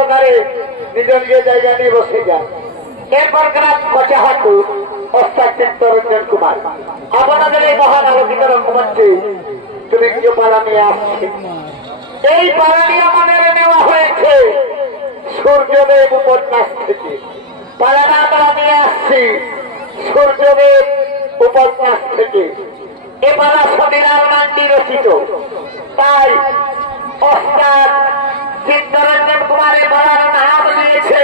সহকারে নিজ নিজের জায়গা নিয়ে বসে যান। এরপর গ্রাম কচাহাটু ওস্তাদ চিত্তরঞ্জন কুমার আপনাদের এই মহান আলোকিত রঙ্গমঞ্চে তৃতীয় পালা নিয়ে আসছে। এই পালাটি আমাদের নেওয়া হয়েছে সূর্যদেব উপন্যাস থেকে। পালাটা আমরা নিয়ে আসছি সূর্যদেব উপন্যাস থেকে। এ পালা সতীলাল মান্ডি রচিত। তাই ওস্তাদ চিত্তরঞ্জন কুমারের পালার নাম দিয়েছে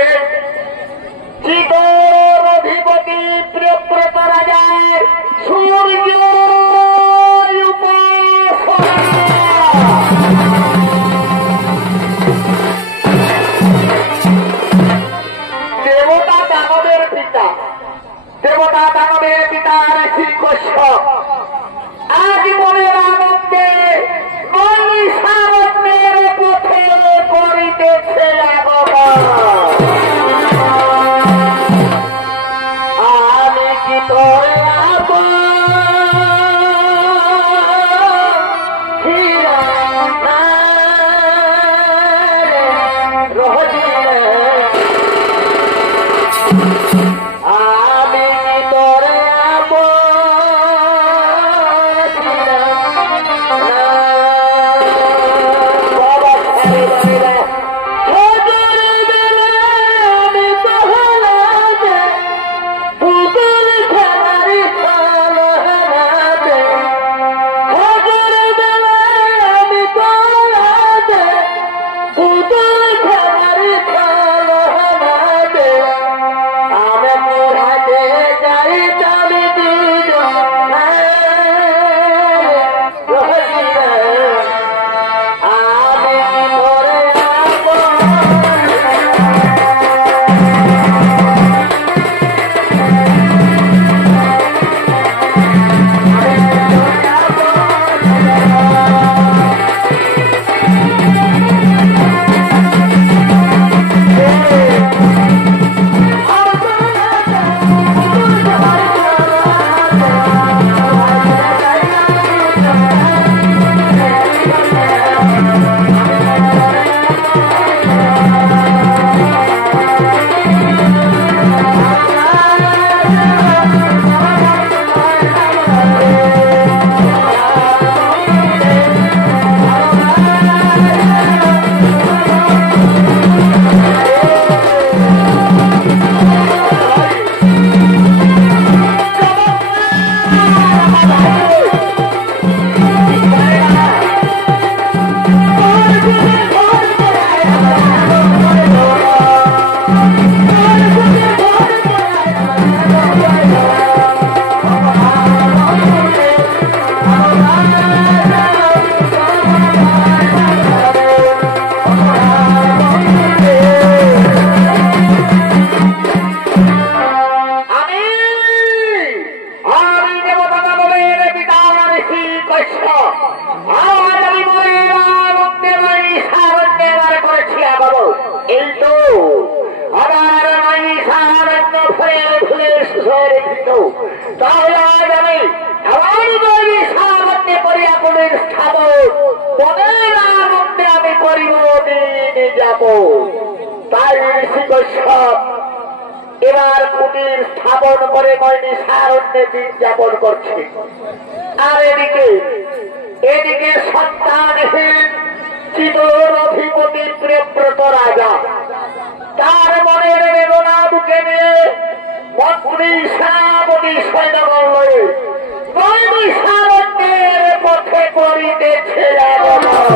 চিতর অধিপতি প্রিয়ব্রত রাজার সূর্য দেবতা দানবের পিতা, দেবতা দানবের পিতা ঋষি কশ্যপ আজ মনের আনন্দে মহিষারণ্যের পথে করিতেছে আগমন। আমি কি তোর এবার কুটির স্থাপন করে মহিষারণ্যে দিন যাপন করছে। আর এদিকে সন্তানহীন চিতর অধিপতি প্রিয়ব্রত রাজা তার মনের বেদনা বুকে নিয়ে মন্ত্রী সেনাপতি সৈন্যগণ লয়ে মহিষারণ্যের পথে করিতেছে আগমন।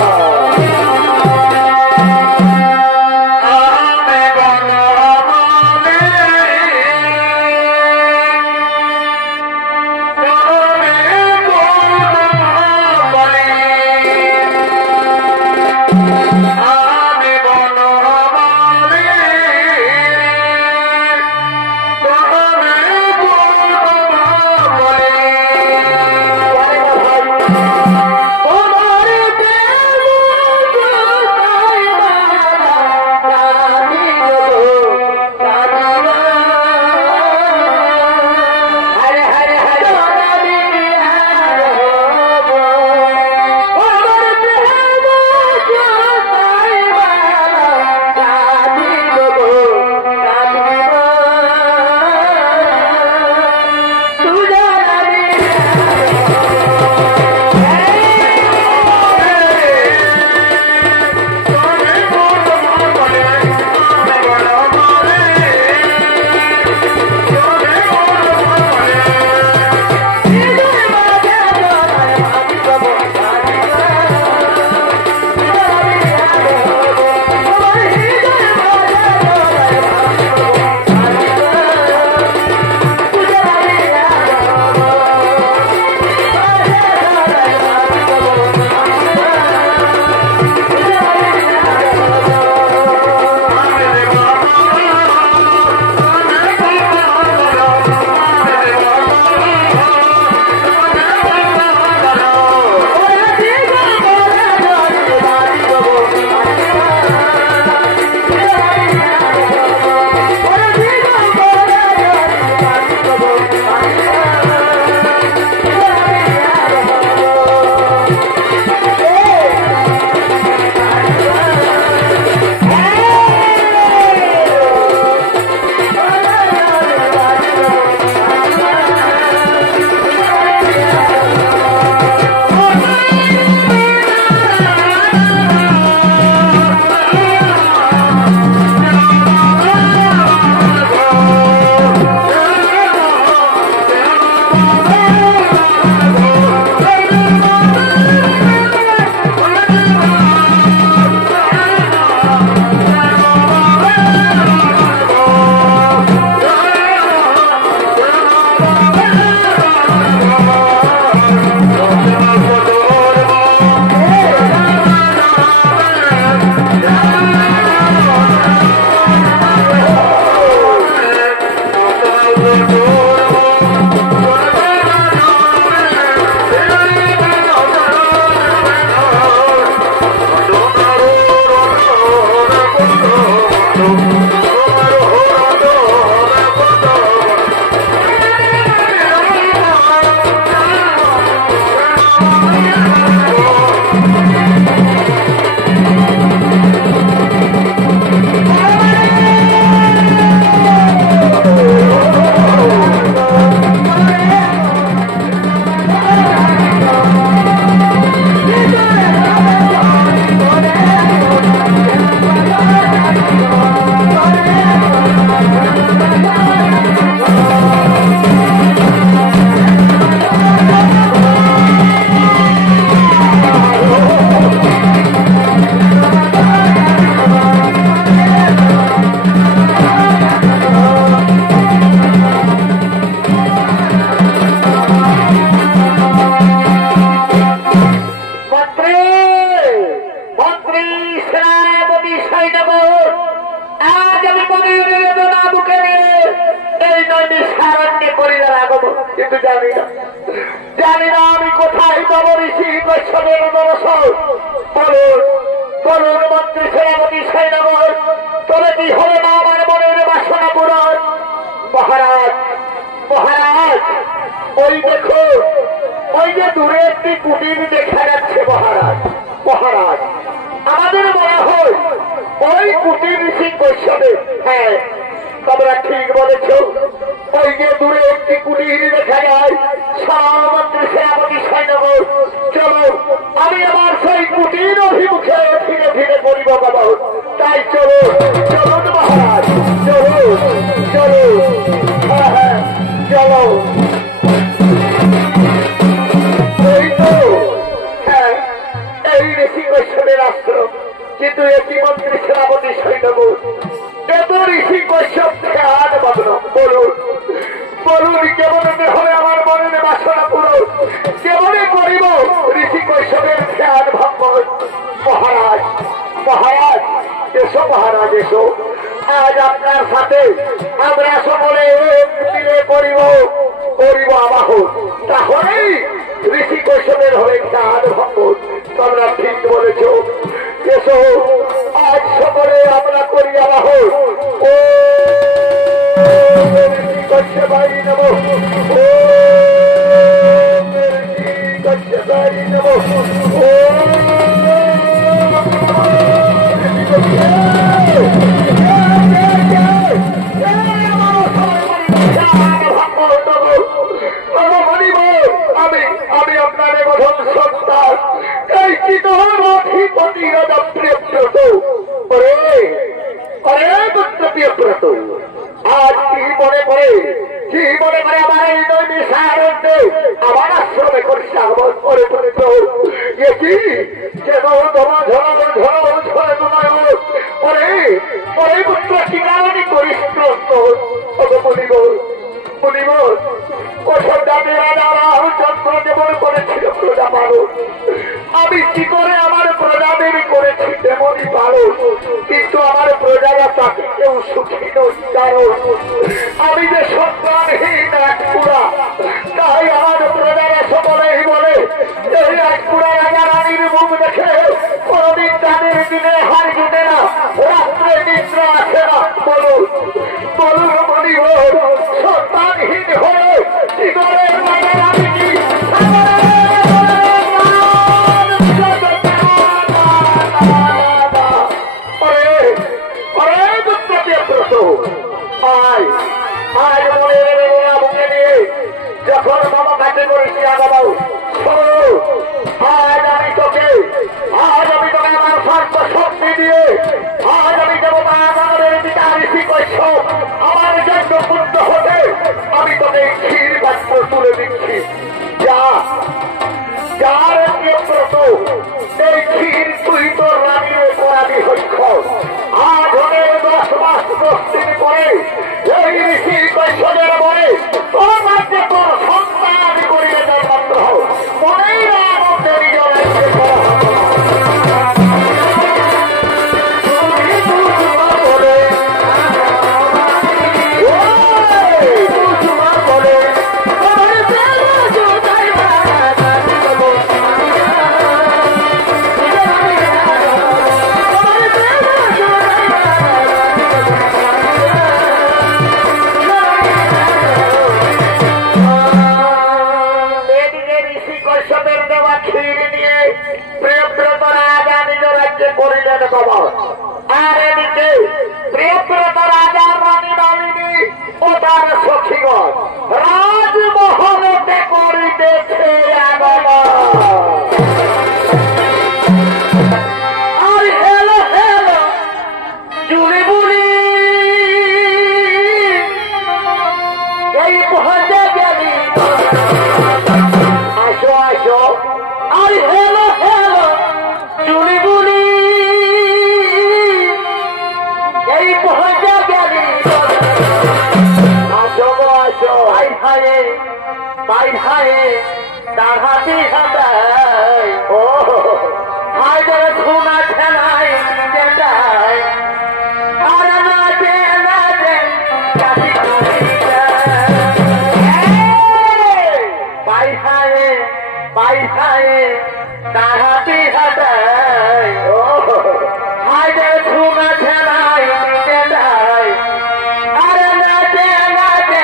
তোমার ভাই ভাই তার হাতি হাতায় ও ভাই ধরে সোনা খেলায় যেটায় আর নাচে নাচে ভাই ভাই তার হাতি হাতায় ও ভাই ধরে সোনা খেলায় যেটায় আর নাচে নাচে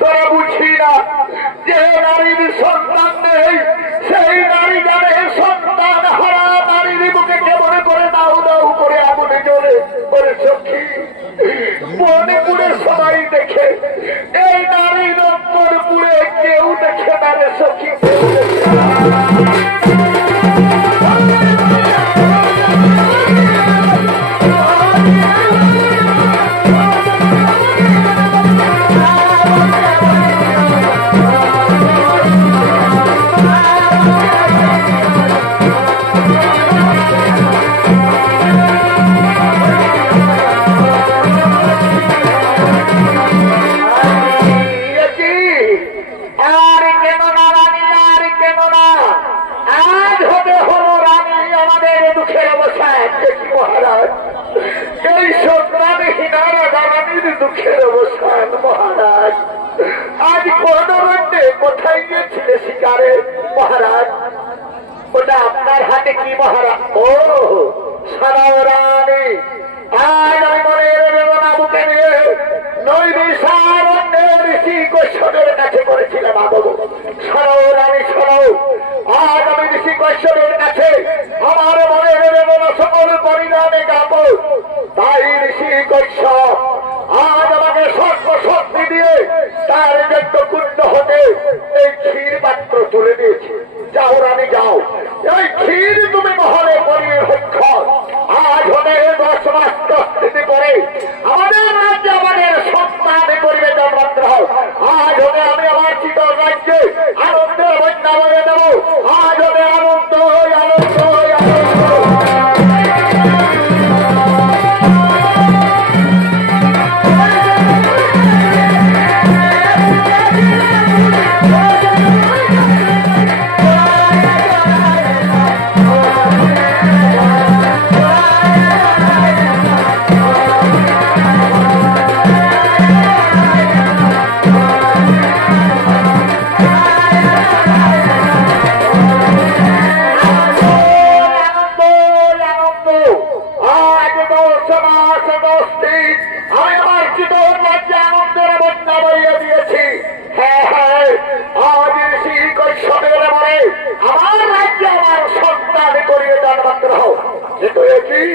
তোরা বুঝি না যে নারীর সন্তান নেই সেই নারী জানে সন্তান হারা নারীর বুকে কেমন করে দাউ দাউ করে আগুনে জ্বলে ওরে সখী মনে পুড়ে সবাই দেখে এই নারীর অন্তর পুড়ে কেউ দেখে না রে সখী দুঃখের অবস্থান মহারাজ আজ করোনাতে কোথায় গিয়েছিলে শিকারে মহারাজ ওটা আপনার হাতে কি মহারাজ ও সারাও রানী আজ আমি মনের বেদনা বুকে নিয়ে নৈবিষারণ্যের ঋষি কৈশবের কাছে করেছিলাম বাবু সারাও রানী সরাও আজ আমি ঋষি কৈশবের কাছে আমার মনের বেদনা সকল পরিণামে গাব তাই ঋষি কৈশব আজ আমাকে সর্বশক্তি দিয়ে তার যজ্ঞ কুণ্ড হতে এই ক্ষীর পাত্র তুলে দিয়েছে যাও রানী যাও এই ক্ষীর তুমি মহলে পরিবেশ আজ হতে 10 মাস প্রস্তুতি করে আমাদের রাজ্যে আমাদের সন্তান করিবে জন্মান্তর আজ হতে আমি আমার চিতল রাজ্যে আনন্দের বন্যা বলে দেবো আজ হতে আনন্দ কিন্তু একই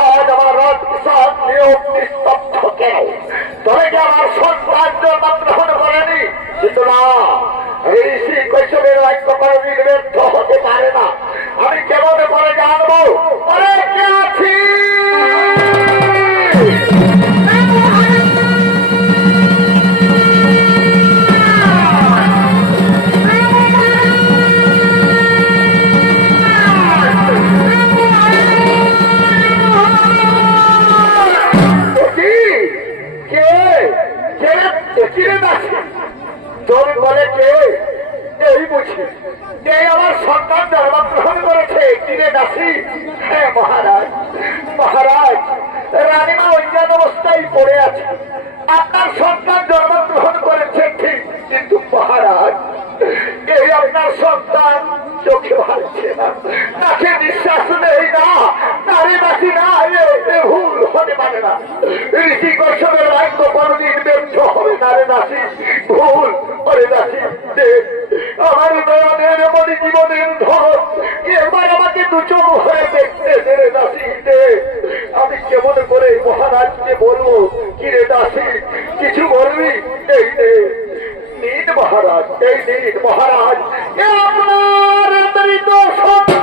আজ আমার রাজপ্রসাদ নিয়োগ নিস্তব্ধ কেন? তবে কি আমার সন্তান জন্মগ্রহণ করেনি? কিন্তু না, ঋষি কৈশোরের বাক্যকরণী ব্যর্থ হতে পারে না। আমি কেমন করে জানবো পরে কে আছি? আমার সন্তান জন্মগ্রহণ করেছে। কিরে দাসী? হ্যাঁ মহারাজ, মহারাজ রানীমা অজ্ঞান অবস্থায় পড়ে আছে। আপনার সন্তান জন্মগ্রহণ করেছে ঠিক, কিন্তু মহারাজ এই আপনার সন্তান চোখে ভালছে না, নাকে নিঃশ্বাস নেই না, নারী বাসি না, ভুল হতে পারে না। ঋষি কৈশোরের বাক্য কোনদিন ব্যর্থ হবে না রে দাসী, ভুল ওরে দাসী। আমার নয়নের মনে জীবনের ধর এবার আমাকে দু চোখ হয়ে দেখতে রে দাসী। আমি কেমন করে মহারাজকে বলবো? কিরে দাসী কিছু বলবি? এই নিন মহারাজ, এই নিন মহারাজ, আপনার মৃত সন্তান।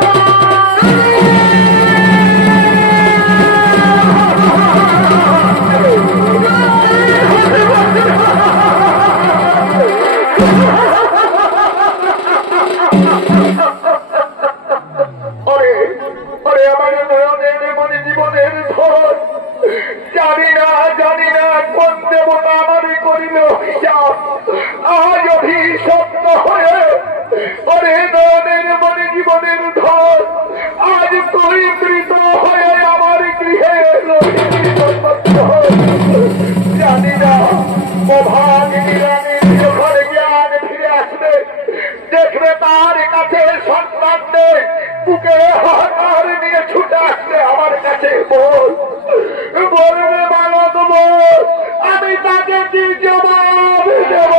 আমার নয়নের মনে জীবনের ধর জানি না কোন দেবতা আমারই করিল হিসাব। আজ অভিশপ্ত হয়ে ওরে নয়নের মনে জীবনের ধর আজ তুই মৃত হয়ে আমার গৃহে জানি না ভাগিনী রানীর যখন জ্ঞান ফিরে আসবে, দেখবে তার কাছে সন্তান নেই, বুকে হাহাকার নিয়ে ছুটে আসবে আমার কাছে। বলবে বালক বল, আমি তাকে কি জবাব দেব?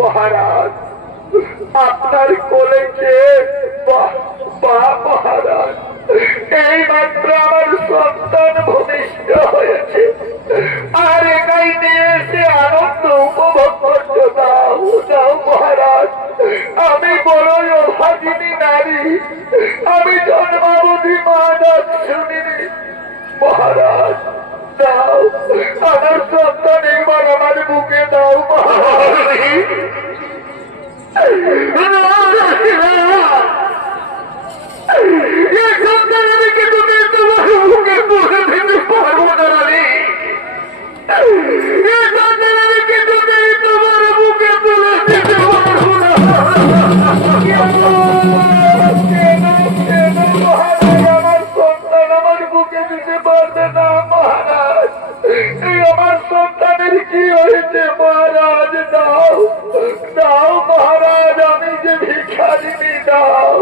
মহারাজ আপনার কোলে যে মহারাজ এই মাত্র আমার সন্তান ভূমিষ্ঠ হয়েছে, আর একাই নিয়ে এসে আনন্দ উপভোগ করতে দাও মহারাজ। আমি বড়ই অভাগিনী নারী, আমি জন্মাবধি মা ডাক শুনিনি মহারাজ। দাও আমার সন্তান একবার আমার বুকে দাও মহারাজ। আমার সন্তানের কি হয়েছে মহারাজ? দাও দাও মহারাজ, আমি যে ভিখারিনী, দাও।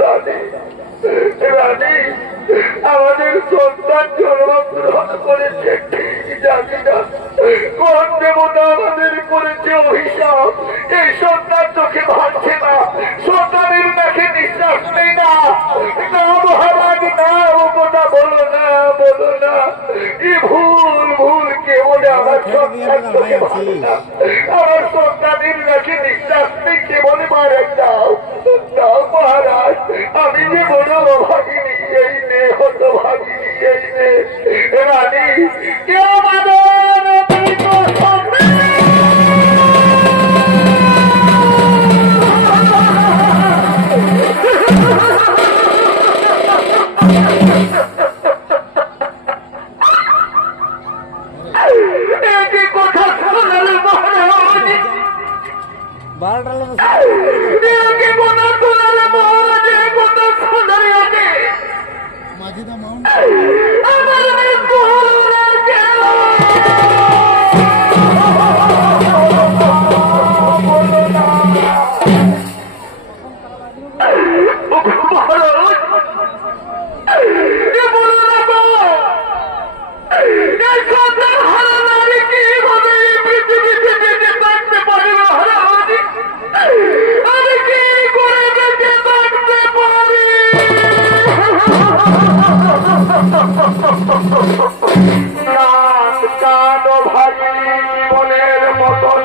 রানী রানী আমাদের সন্তান জন্মগ্রহণ করেছে ঠিক, জানি না কোন দেবতা আমাদের করেছে অভিশাপ। এই সন্তান চোখে ভাবছে না, সন্তানের নাকে নিঃশ্বাস নেই না। না মহারাজ না, ও কথা বলো না, বলো না। এ ভুল কে বলে আমার সন্তান চোখে ভালো না, আমার সন্তানের নাকে নিঃশ্বাস নেই কে বলে মারে? দাও দাও মহারাজ, আমি যে বড় অভাগিনী, এই নে হত ভাগিনী, এই নে রানী। কে আমাদের মাঝে কাঁদো ভাগিনী জীবনের মতন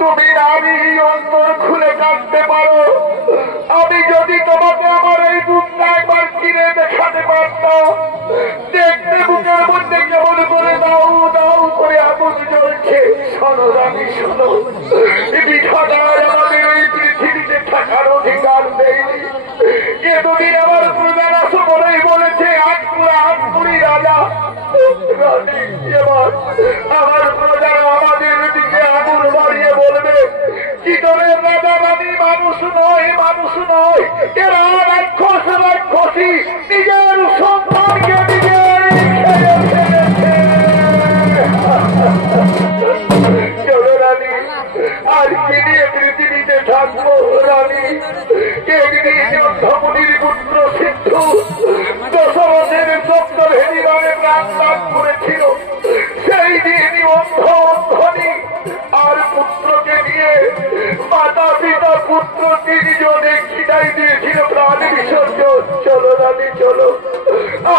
তুমি আমি অন্তর খুলে কাঁদতে পারো। আমি যদি তোমাকে আমার এই বুকটা একবার কিনে দেখাতে পারতাম, দেখতে বুকের মধ্যে কেমন করে দাও দাও করে আগুন জ্বলছে। শোনো রানী শোনো, বিধাতার আমাদের এই পৃথিবীতে থাকার অধিকার নেই। এতদিন আমার প্রধান বলেই বলেছে আটকুড়ি রাজা। এবার আমার প্রজারা আমাদের দিকে আগুন বাড়িয়ে বলবে চিতরের রাজা রানী মানুষ নয়, মানুষ নয়, এরা রাক্ষস রাক্ষসী, নিজের সন্তানকে নিজের খেয়ে ফেলেছে। চলো রানী, আর কি নিয়ে পৃথিবীতে থাকবো রানী? একদিন অন্ধমুনির পুত্র সিদ্ধু দশরথের সপ্তভেদী নামে প্রাণ লাভ করেছিল। সেই দিনই অন্ধনি আর পুত্রকে নিয়ে মাতা পিতা পুত্র তিনজনে খিদাই দিয়েছিল প্রাণ বিসর্জন। চলো রানী চলো,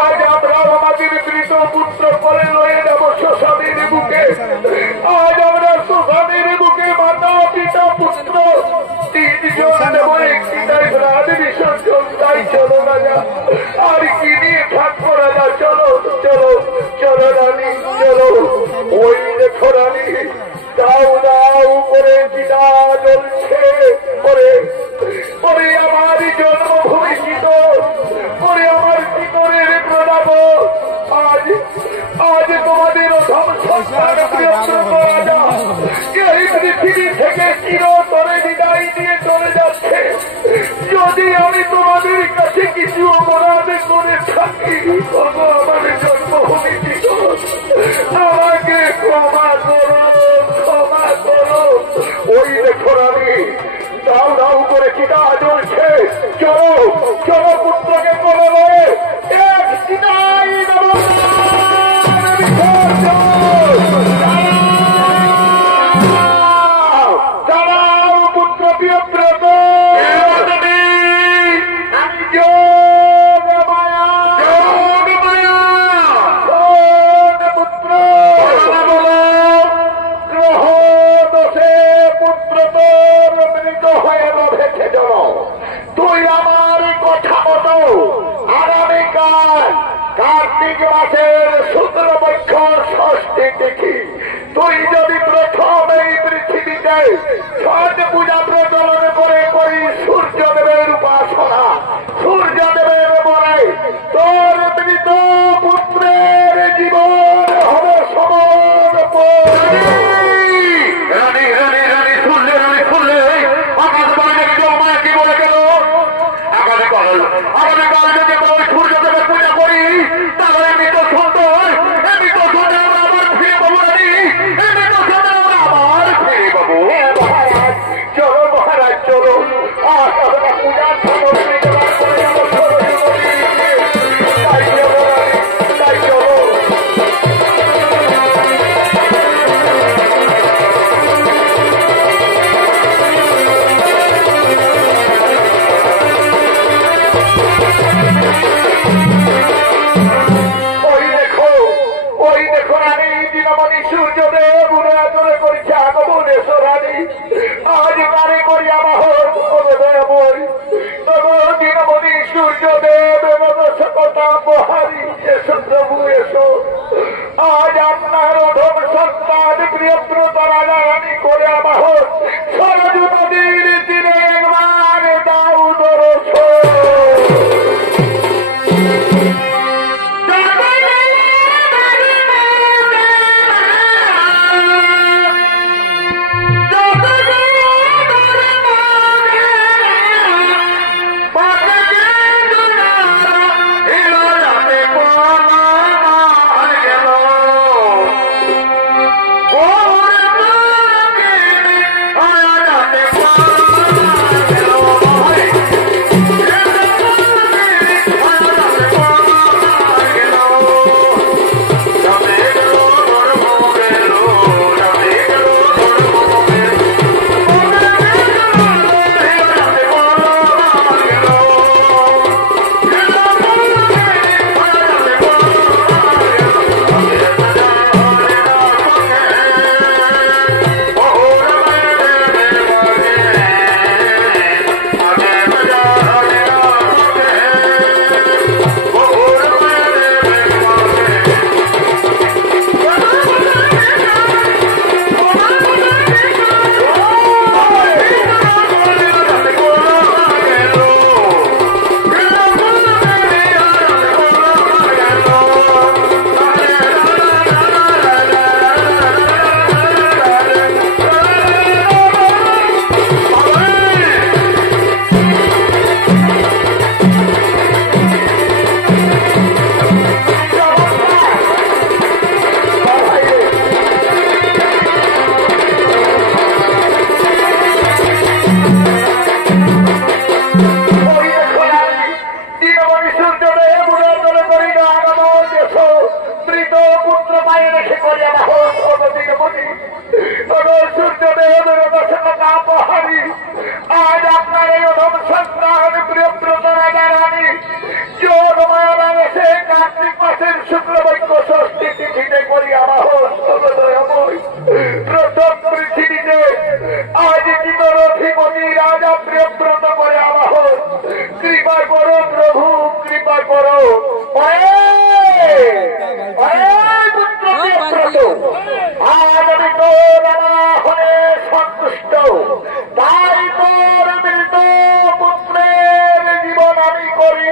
আজ আমরা আমাদের মৃত পুত্র করে রয়ে যাব শ্মশানের বুকে। আজ আমরা শ্মশানের বুকে মাতা পিতা পুত্র তিনজন নেব খিদাই প্রাণ বিসর্জন। তাই চলো রাজা, আর কি নিয়ে থাকবো রাজা? চলো চলো চলো রানী চলো। ওই দেখো রানী, দাও দাও তোমাদের এই পৃথিবী থেকে চিরতরে বিদায় দিয়ে চলে যাচ্ছে। যদি আমি তোমাদের কাছে কিছু অপরাধ করে থাকি, আমাদের জন্মভূমি ছিল, আমাকে ক্ষমা করো, ক্ষমা করো। ওই দেখো আমি দাও দাও করে চিতা জ্বলছে। চলো চলো, পুত্রকে বলো এক চিতাই দাঁড়াও পুত্র প্রিয়ব্রত, আমি যোগ মায়া পুত্র গ্রহ দোষে পুত্র তোর মৃত হয়ে রয়েছে। জন তুই আমার কথা মতো আগামীকাল কার্তিক মাসের শুক্লপক্ষ ষষ্ঠী তিথি তুই যদি প্রথম এই পৃথিবীতে ছট পূজা প্রচলন করে করি সূর্যদেবের উপাসনা, সূর্যদেবের বলে তোর মৃত পুত্রের জীবন হবে সমান। রানী রানী রানী শুনলে, রানী শুনলে আকাশ বাড়ি মায়া কি বলে গেল? আগামীকাল যদি সূর্যদেবের পূজা করি তাহলে মৃত সুন্দর, মৃত সুন্দর আমরা আবার ফিরে পাবো। রানী মৃত সুন্দর আমরা আবার ফিরে পাবো। চলো মহারাজ চলো, পূজার সামগ্রী জোগাড় করে যাবো। তাই চলো তাই চলো। ওই দেখো রানী দিনমণি সূর্যদেব উদয় করেছে আগমন। এসো রানী, আজ নারী করিয়া বাহন তবু দিনমণি সূর্যদেব কথা বহারি। এসো প্রভু এসো, আজ আপনার অধম সন্তান প্রিয়ব্রত রাজা রানী করে বাহন সরজু নদীর তীরে একবার দাও দর্শন। আজ আপনার এই অধম সন্তান প্রিয়ব্রত রাজা রানী যোগ মায়া বাংলাদেশে কার্তিক মাসের শুক্লপক্ষ ষষ্ঠী তিথিতে করিয়া বাহন প্রথম পৃথিবীতে আজ চিতরথিপতি রাজা প্রিয়ব্রত করে বাহন। কৃপা করো প্রভু, কৃপা করো। আজ আমি তোর হয়ে সন্তুষ্ট, তাই তোর মৃত পুত্রের জীবন আমি করি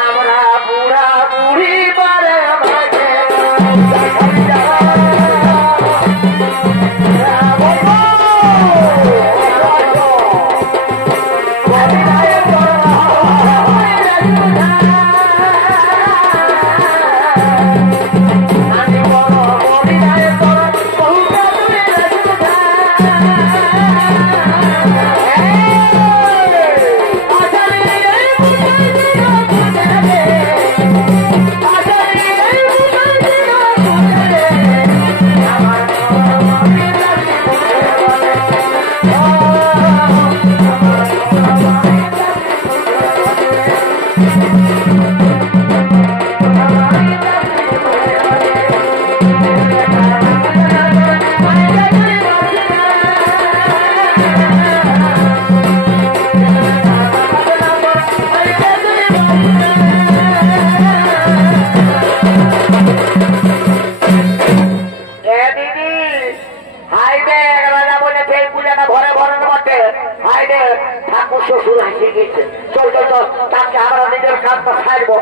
আমরা বুড়া বুড়ি পারে শ্বশুর হাসি গেছে চল চল চল তাকে আমরা নিজের কাজটা ছাড়বো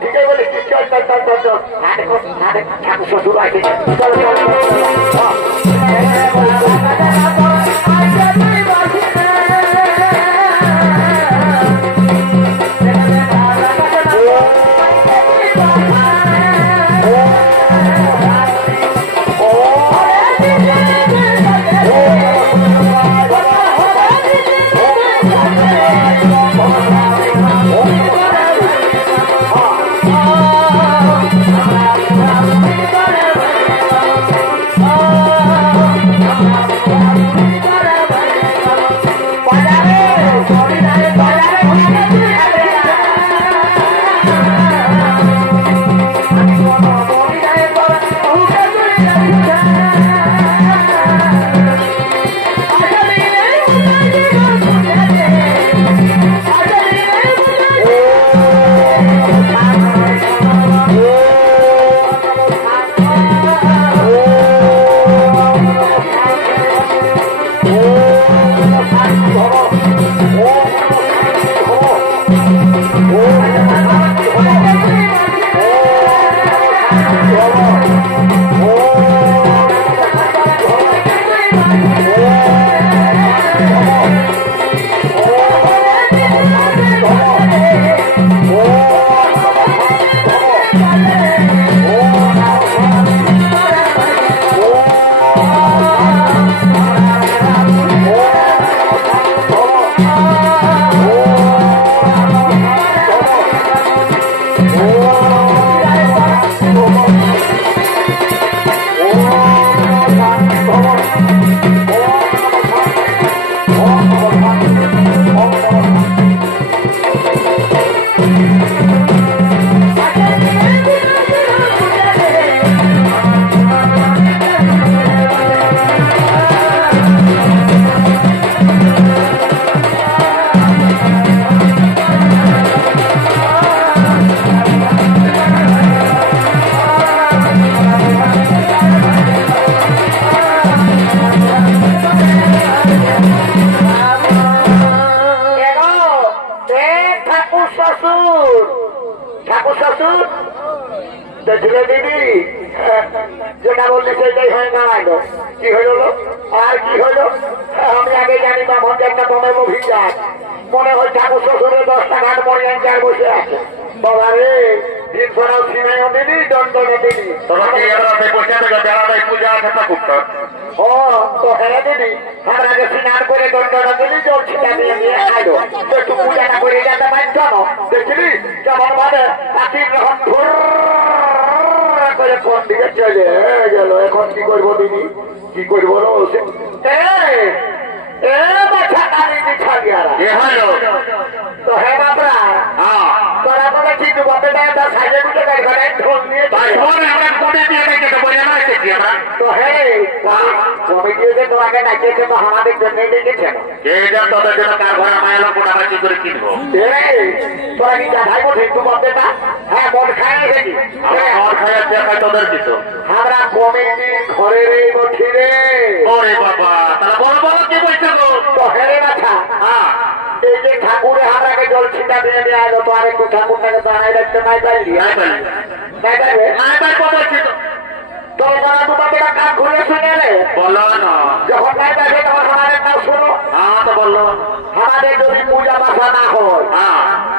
ঠিক আছে বলে চল চল চল চল চল ঠাকুর শ্বশুর হাসি চল চল দেখলে দিদি যেটা বললি সেটাই হয়ে দাঁড়াইলো কি হইল আর কি হইল আমি আগে জানি না মঞ্জারটা তোমার অভিযান মনে হয় ঠাকুর শ্বশুরের 10টা ঘাট মরিয়াঞ্চার বসে আছে বাবা রে দিনছড়াও সিনেও দিদি দণ্ডনে দিদি পূজা আছে ও তো হ্যাঁ দিদি আমরা আগে স্নান করে দণ্ডনা দিলি জল ছিটা দিয়ে নিয়ে খাইলো একটু পূজাটা করে যেতে পারছ না দেখলি যেমন ভাবে পাখির যখন করে কোন দিকে চলে গেল এখন কি করবো দিদি কি করবো তো হ্যাঁ বাবা তোরা বলে কিন্তু বাপেটা সাইডে বুঝে ঢোল নিয়ে তো হ্যাঁ কমিটিতে তোমাকে নাচিয়েছে তো আমাদের জন্য ডেকেছে তোদের জন্য কার ঘরে মায়ের কোটা বাকি করে কিনবো তোরা কি ভাই বোন হিন্দু বাপেটা হ্যাঁ মদ খায় নাকি মদ খায় দেখায় তোদের কিছু আমরা কমিটি ঘরের এই বসি রে ওরে বাবা তাহলে বড় বড় কি বলছো তো হেরে মাথা হ্যাঁ যে ঠাকুরে আমাকে জল ছিটা দিয়ে নিয়ে আলো তো আরেকটু ঠাকুরটাকে দাঁড়াই রাখতে নাই পারলি নাই পারবে তোর দাঁড়া তোমাকে কাজ ঘুরে শুনে বলো না যখন নাই পারবে তখন আমাদের নাম শোনো তো বললো আমাদের যদি পূজা বাসা না হয়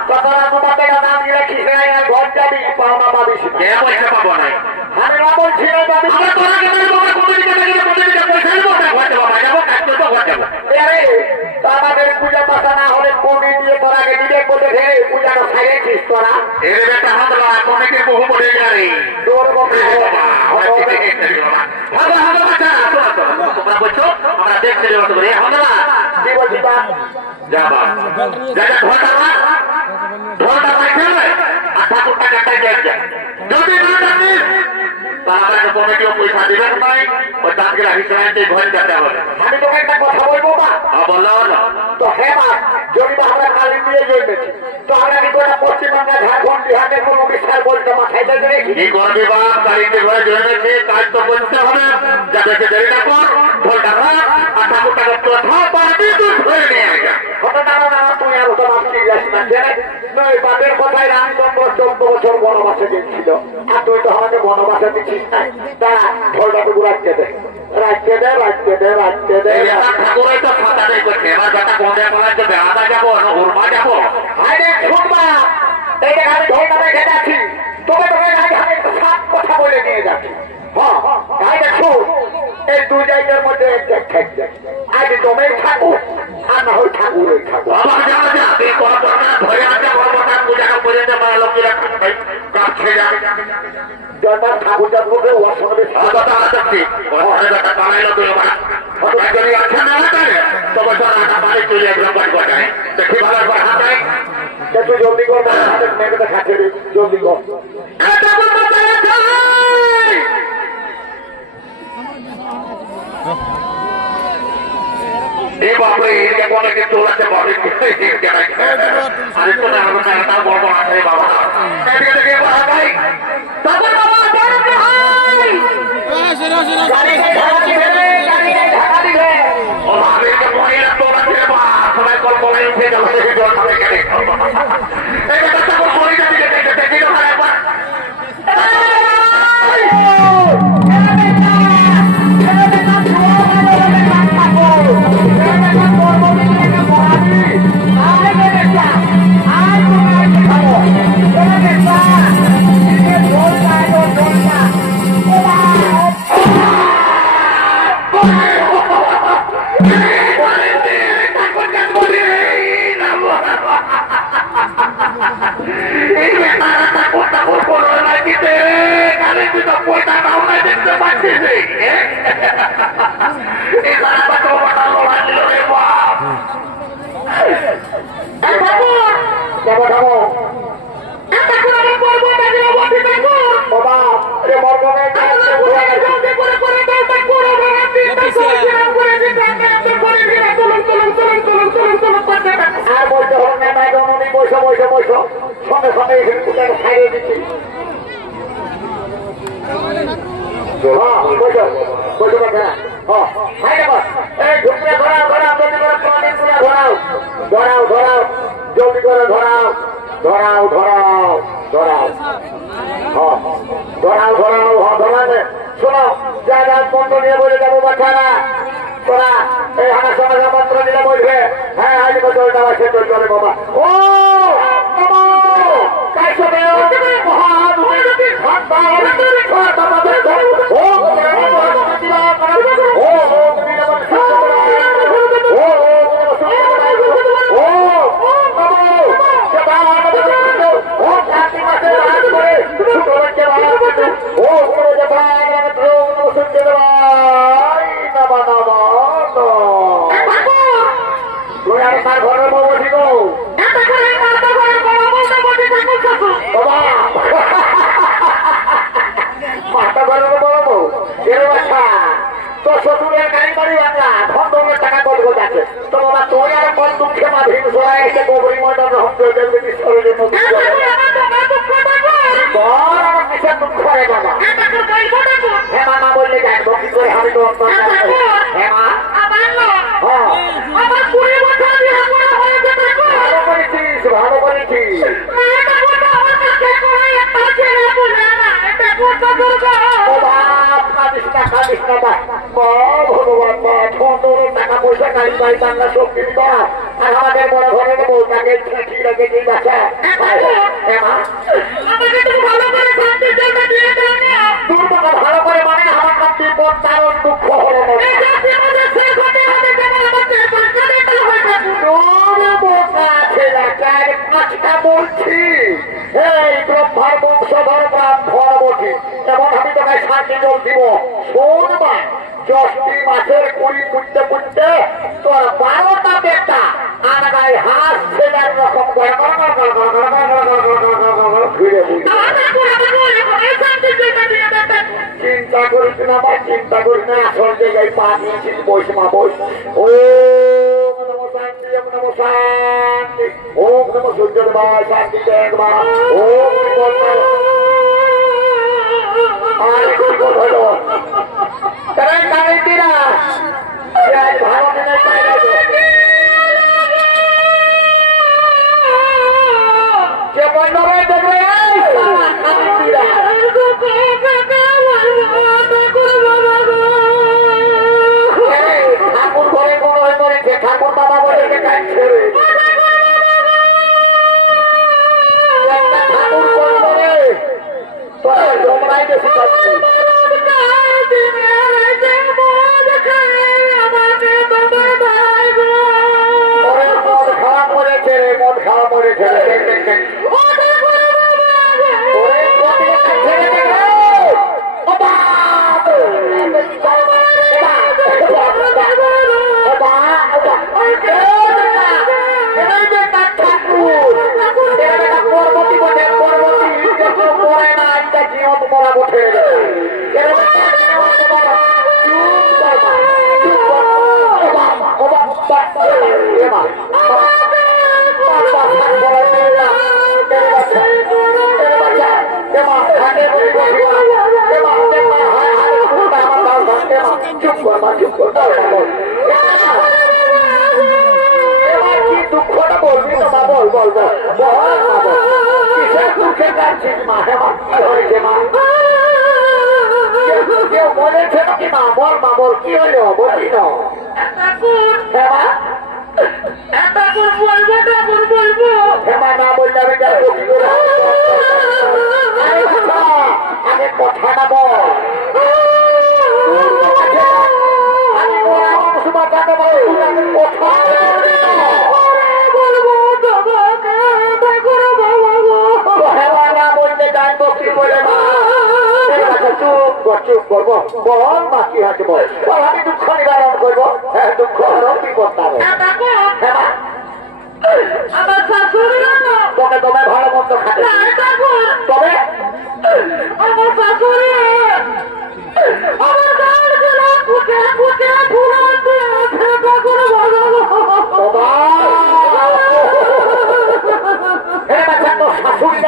তখন তোমাকে নাম রাখিস নাই আর ঘর যাবি পাওনা পাবিস পয়সা পাবো না আমি না বলছি না যাবি আমাদের পূজা পাশা না হলে কমি দিয়ে তোর আগে নিজে বলে হে পূজাটা সাইয়েছিস তোরা এর একটা হামলা কমিটির বহু বলে গেলে তোর তোমরা বলছো আমরা দেখতে যাবো করে হামলা কি বলছি বা যাবা ঢোলটা রাখতে হবে আর ঠাকুরটা কাটাই যায় যদি না জানিস তাহলে কমিটিও পয়সা দিবেন নাই ওই দাঁতগুলা হিসেবে ঘরে যেতে হবে আমি তোকে একটা কথা বলবো বা বলো তো হ্যাঁ মা যদি আমরা কালি দিয়ে জন্মেছি তো আমরা কি করে পশ্চিমবঙ্গে ঝাড়খণ্ড বিহারের কোন বিস্তার বলতে মাথায় দেবে কি করবি বা কালিতে ঘরে জন্মেছি কাজ তো বলতে হবে যাতে দেরি না কর ঢোলটা রাখ আর ঠাকুরটাকে প্রথম পারবি তুই ধরে নিয়ে আসা কত দাঁড়া না তুই আর তো মাপি যাচ্ছি না জেনে নয় বাপের কথায় রামচন্দ্র 14 বছর বনবাসে গেছিল আর তুই তো আমাকে বনবাসে দিচ্ছিস না দাঁড়া ঢোলটাটুকু রাখতে দে রাখতে দে রাখতে দে রাখতে দে ঠাকুরই তো খাতা নেই করছে এবার বেটা বন্ধে বলার যে বেড়াটা যাবো না উর্মা যাবো আরে শুনবা এইটা আমি ঢোলটা রেখে যাচ্ছি তোকে আমি একটা সাত কথা বলে নিয়ে যাচ্ছি হ্যাঁ দেখো এই দুই জায়গার মধ্যে আজ তোমেই ঠাকুর আর না হয় ঠাকুরই ঠাকুর ঠাকুর যাবো অসুবিধে তুই জলদি কর মেয়েটা খাচ্ছে জলদি কর এই বাপরে অনেকে চলাতে পারে আরেকটু না বড় বড় আছে বাবা সবাই কল্পনায় উঠে গেল সঙ্গে সঙ্গে এখানে খাইয়ে দিচ্ছি জলদি করে ধরাও ধরাও ধরাও ধরাও ধরাও ধরাও ধরাবে শোনো যা যা বন্ধ নিয়ে বলে যাবো বাচ্চারা তোরা এই আমার সমাজ মন্ত্র দিলে বলবে হ্যাঁ আজ জল দেওয়া সে জল চলে বাবা ও ঘরের বাবা ঠিক মাথা ঘরের বলবো এর বাচ্চা তোর শ্বশুরের গাড়ি বাড়ি বাংলা ধন টাকা কত কত আছে তো বাবা তোর আর কত দুঃখে মা ভিন সরাই এসে গৌরী মন্ডল রহম করে দেবে ঈশ্বরের জন্য আমার কিসের দুঃখ করে বাবা হ্যাঁ মামা বললে যাই ভক্তি করে আমি তো হ্যাঁ মা আমাদের বড় ঘরের বউটাকে ঠিক রেখেছি বাচ্চা ভালো করে মানে আমার নাম বিপদ তারণ দুঃখ হলো কাজটা বলছি এই ব্রহ্মার বংশধর ব্রাহ্মণ বলছি এমন আমি তোকে শান্তি জল দিব শোনবা 10টি মাসের 20 পুঁততে পুঁততে তোর 12টা বেটা আর গায়ে হাত ছেলের রকম ঘুরে চিন্তা করিস না ভাই চিন্তা করিস না আসল জায়গায় পা নিয়েছিস বইস মা বইস ও শান্তি নমো শান্তি ওম নমো সূর্যের ভাই শান্তি দেখবা ওম আর কি হলো তারা কারিতিরা ভালো দিনে যে বন্ধবে দেখবে কারিতিরা ঠাকুর ঘরে কোনো মরেছে ঠাকুর বাবা বলে কাটছে ঠাকুর কোন বলে তোরা তোমরাই বেশি কাটছে মন খারাপ করেছে মন খারাপ করেছে দুঃখটা বলবি তো মা বল বল বল কিসের দুঃখে কাটছিস মা হেমা কি হয়েছে মা কেউ বলেছে নাকি মা বল মা বল কি হইল বলি না হেমা হেমা না বললে আমি আগে কথাটা বল চুপ করবো বল বাকি আছে বল আমি দুঃখ নিবারণ করবো হ্যাঁ দুঃখ বিপদ আমার শাশুড়ি তোকে তোমার ভালো মন্দ খাতে তবে আমার শাশুড়ি আমার গাল গুলো ফুটে ফুটে ফুলাতে আছে ঠাকুর বাবা হ্যাঁ বাচ্চা তো শাশুড়ি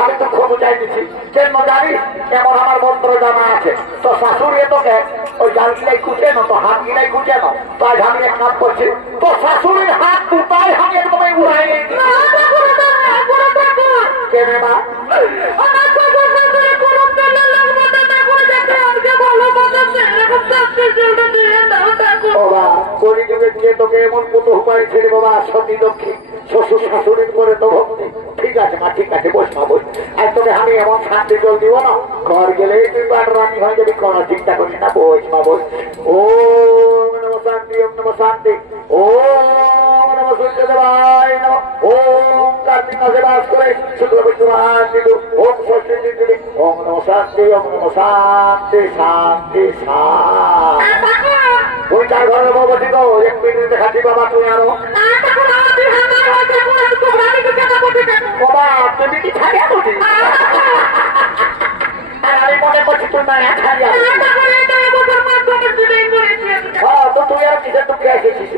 আমি দুঃখ বুঝাই দিচ্ছি কেন জানিস এমন আমার মন্ত্র জানা আছে তো শাশুড়ি তোকে ওই জাল গিলাই খুঁজে না তো হাত গিলাই খুঁজে না তাই আমি এক কাজ করছি তো শাশুড়ির হাত দুটাই আমি একদম উড়াই কেনে না কলিযুগে গিয়ে তোকে এমন কত উপায় ছেড়ে বাবা সতী লক্ষ্মী শ্বশুর শাশুড়ির করে তো ভক্তি ঠিক আছে মা ঠিক আছে বস মা বস আর তোকে আমি এমন শান্তি জল দিব না ঘর গেলে তুই পাট রানি হয়ে যাবি কোনো চিন্তা করিস না বস মা বস ও নম শান্তি ওম নম শান্তি ও নম সূর্যদেবায় নম ওম কার্তিক মাসে বাস করে শুক্লবিদ্যমান দিলু ওম ষষ্ঠী দিদি ওম নম শান্তি ওম নম শান্তি শান্তি শান্তি ওই তার ঘরের ভগবতী তো এক মিনিট দেখাচ্ছি বাবা তুই আরো বাবা তুমি কি ছাড়িয়া বলছি আর আমি মনে করছি তুই মায়া ছাড়িয়া হ্যাঁ তো তুই আর কিসের দুঃখে এসেছিস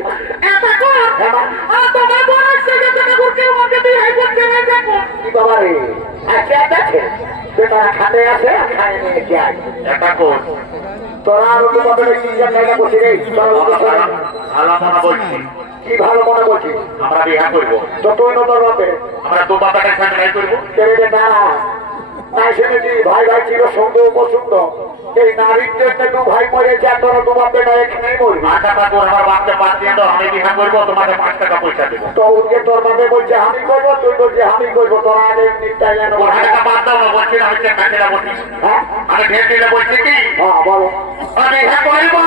কি বাবা রে আজকে আছে তারা খাতে আছে খায় নিয়ে যায় এটা কোন তোরা আর জায়গা করছি রে ভালো মনে বলছি কি ভালো মনে বলছি আমরা বিহা করবো তো তুই নতুন বাপে আমরা দু বাপাটার সঙ্গে করবো দাঁড়া না শুনেছি ভাই ভাই ছিল সন্দেহ পছন্দ এই নারীর জন্য দু ভাই মরেছে আর তোরা তোমার বেটা এখানেই মরবি। আচ্ছা ঠাকুর আমার বাচ্চা বাদ দিয়ে দাও, আমি বিহান করবো, তোমাকে 5 টাকা পয়সা দেবো। তো ওকে তোর বাপে বলছে আমি করবো, তুই বলছে আমি করবো, তোরা আগে নিশ্চয় জানো। 5 টাকা বাদ দাও না, বলছি না, আমি কাছেরা বলছি। হ্যাঁ আমি ঢের দিলে বলছি কি হ্যাঁ বলো আমি হ্যাঁ করবো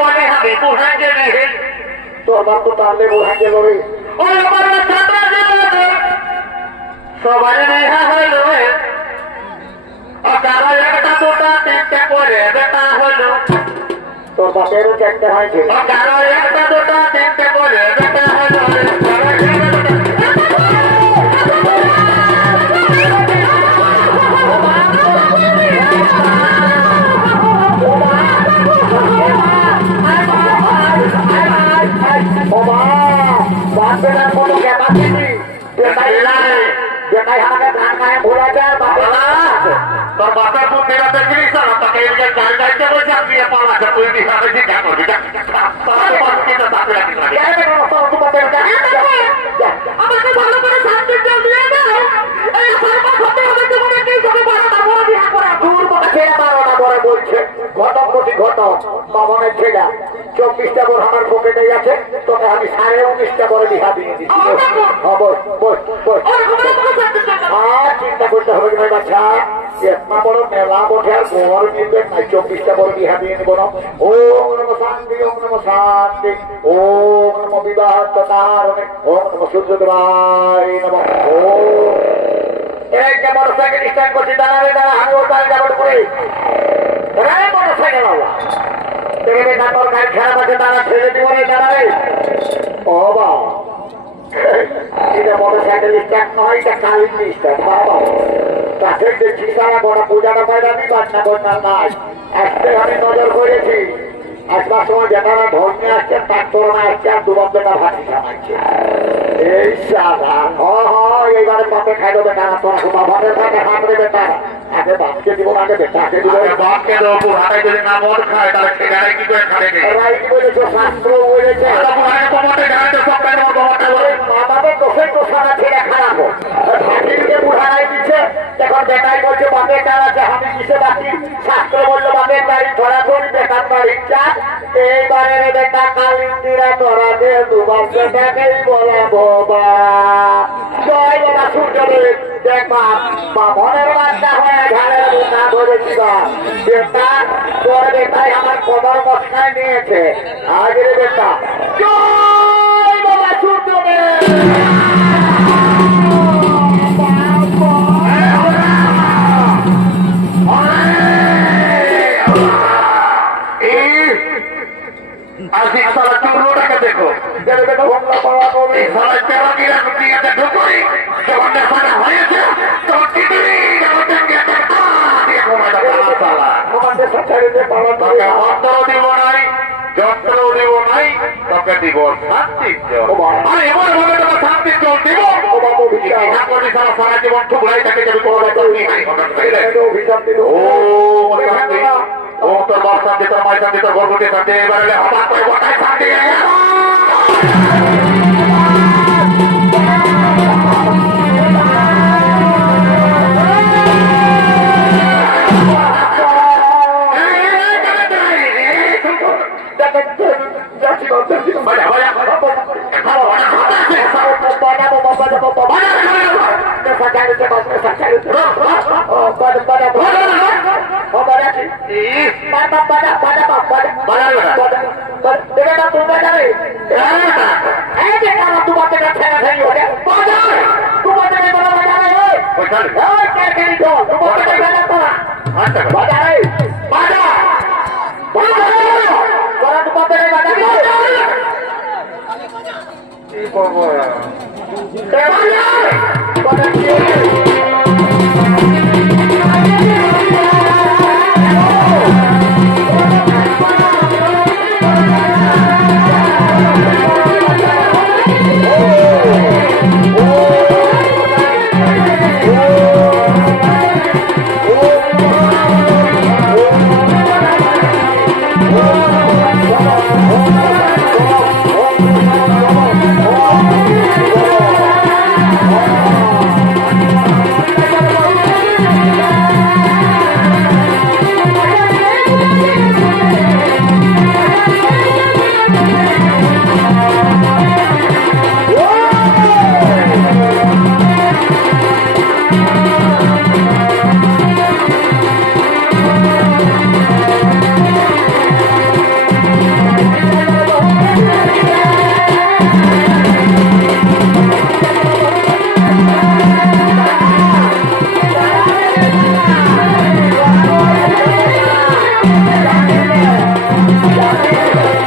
বলে আমি বুঝাই দেবে। তোর বাপ তো তাহলে বোঝা গেল রে। ওই আমার ছাত্রা সবাই নেহা হইল, কারো একটা দুটা তিনটে করে বেটা হইল, তোর বাপেরও চারটে হয়েছে। কারো একটা দুটা তিনটে করে বেটা হইল। তোর বাপের কোন মেয়েদের জিনিস না তাকে গাড়ি গাড়িতে বলছে আপনি পালা তুই বিহারে যে কেন করবি আমাকে ভালো করে শান্তি দিয়ে দাও। এই সর্বত হতে হবে তোমার কি সবে বড় বড় বিয়া করা। দূর ছেড়ে মারো না বলে বলছে ঘটক প্রতি ঘটক বামনের ছেড়া 24টা বর আমার পকেটে আছে, তোকে আমি 19.5টা বড় বিহা দিয়ে দিচ্ছি। আর চিন্তা করতে হবে না বাচ্চা, এতনা বড় মেলা বসে আর বর নিবে না, 24টা বড় বিহা দিয়ে নেব না। ওম নমঃ শান্তি, ওম নমঃ শান্তি, ওম নমঃ বিবাহ তারণে, ওম নমঃ সূর্যদেবায় নমঃ। ওম এই যে মোটরসাইকেল স্ট্যান্ড করছি, দাঁড়াবে দাঁড়া, আমি ওটাই যাবো করে মোটরসাইকেল হওয়া দেখবে না, তোর গাড়ি খারাপ আছে, দাঁড়া ছেড়ে দিব না, দাঁড়াবে। ও বাবা এটা মোটরসাইকেল স্ট্যান্ড নয়, এটা কালিন্দি স্ট্যান্ড। বাবা তাকে দেখছি সারা গোটা পূজাটা পাইলামি বাচ্চা কন্যা নাই। আসতে আমি নজর করেছি, আসবার সময় বেটারা ধর্মে আসছে, তার তোরণা আসছে, আর দুবার বেটা ভাতি খামাচ্ছে। এই সাদা এইবারে পাপে খাই দেবে না, তোরা বাবাদের কাছে হাতরে বেটা আগে বাপকে দিব, আগে বেটাকে দিব। বাপকে দেবো হাতে যদি না মদ খায় তাহলে সেখানে কি করে খাবে? রাই কি বলেছে, শাস্ত্র বলেছে মা বাপের দোষে দোষানা ছেড়ে খারাপ ভাতিকে বুড়াই দিচ্ছে। এখন বেটাই বলছে বাপের টার আছে, আমি কিসে বাকি? শাস্ত্র বললো বাপের বাড়ি ধরা করি, বেটার বাড়ির চাষ। এইবারে বেটা কালিন্দিরা ধরা দিয়ে দুবার বেটাকেই বলাবো বা জয় বাবা সূর্যদেব। দেখবা বামনের বাচ্চা হয়ে ঝালের বুকা ধরেছি বা বেটা তোর বেটাই আমার কদর মশনায় নিয়েছে। আগের বেটা জয় বাবা সূর্যদেব। দেখো হোমলা পাওয়া কবি আমাদের সাথে পাওয়া দিব নাই, যন্ত্র দিব নাই, তোকে দিব শান্তি। এবার বলে তোমার শান্তি জল দিব। সারা জীবন ঠুকলাই থাকে যাবি ও তোর বাপ শান্তি, তোর মায়ের শান্তি, তোর গর্ভবতী শান্তি। এবারে হঠাৎ করে গোটায় শান্তি কি করবো? জানে